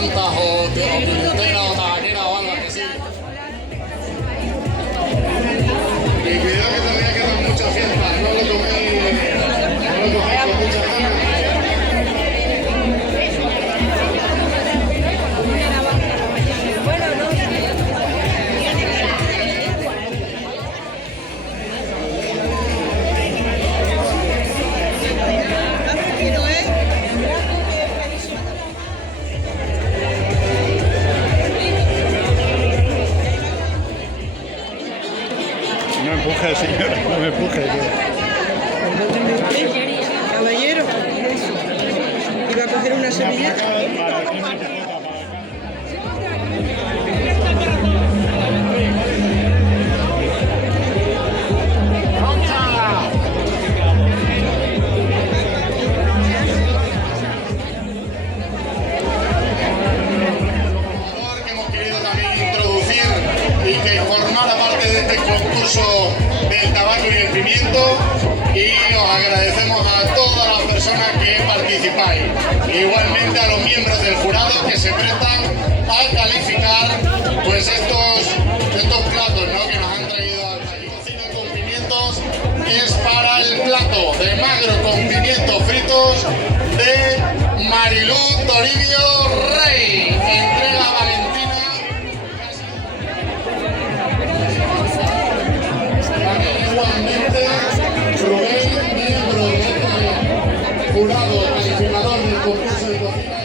plantas o pimentera o tabaquera o algo así. Y cuidado que todavía queda mucha fiesta, no lo coméis con mucha ganas. No me empuje, señora, no me empuje. Caballero, iba a coger una servilleta. Que hemos querido también introducir y que formara parte de este concurso del tabaco y el pimiento, y os agradecemos a todas las personas que participáis, igualmente a los miembros del jurado que se prestan a calificar pues estos platos, ¿no?, que nos han traído hasta aquí. Cocina con pimientos es para el plato de magro con pimientos fritos de Marilú Toribio Rey. Entrega Valentina. También igualmente Rubén, miembro de este jurado calificador del concurso de cocina.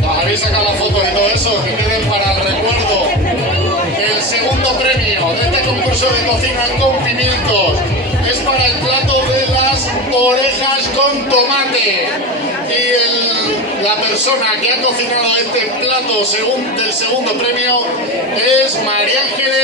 Nos habéis sacado las fotos y todo eso, que queden para el recuerdo. El segundo premio de este concurso de cocina con pimientos es para el plato de las orejas con tomate. Y la persona que ha cocinado este plato del segundo premio es María Ángeles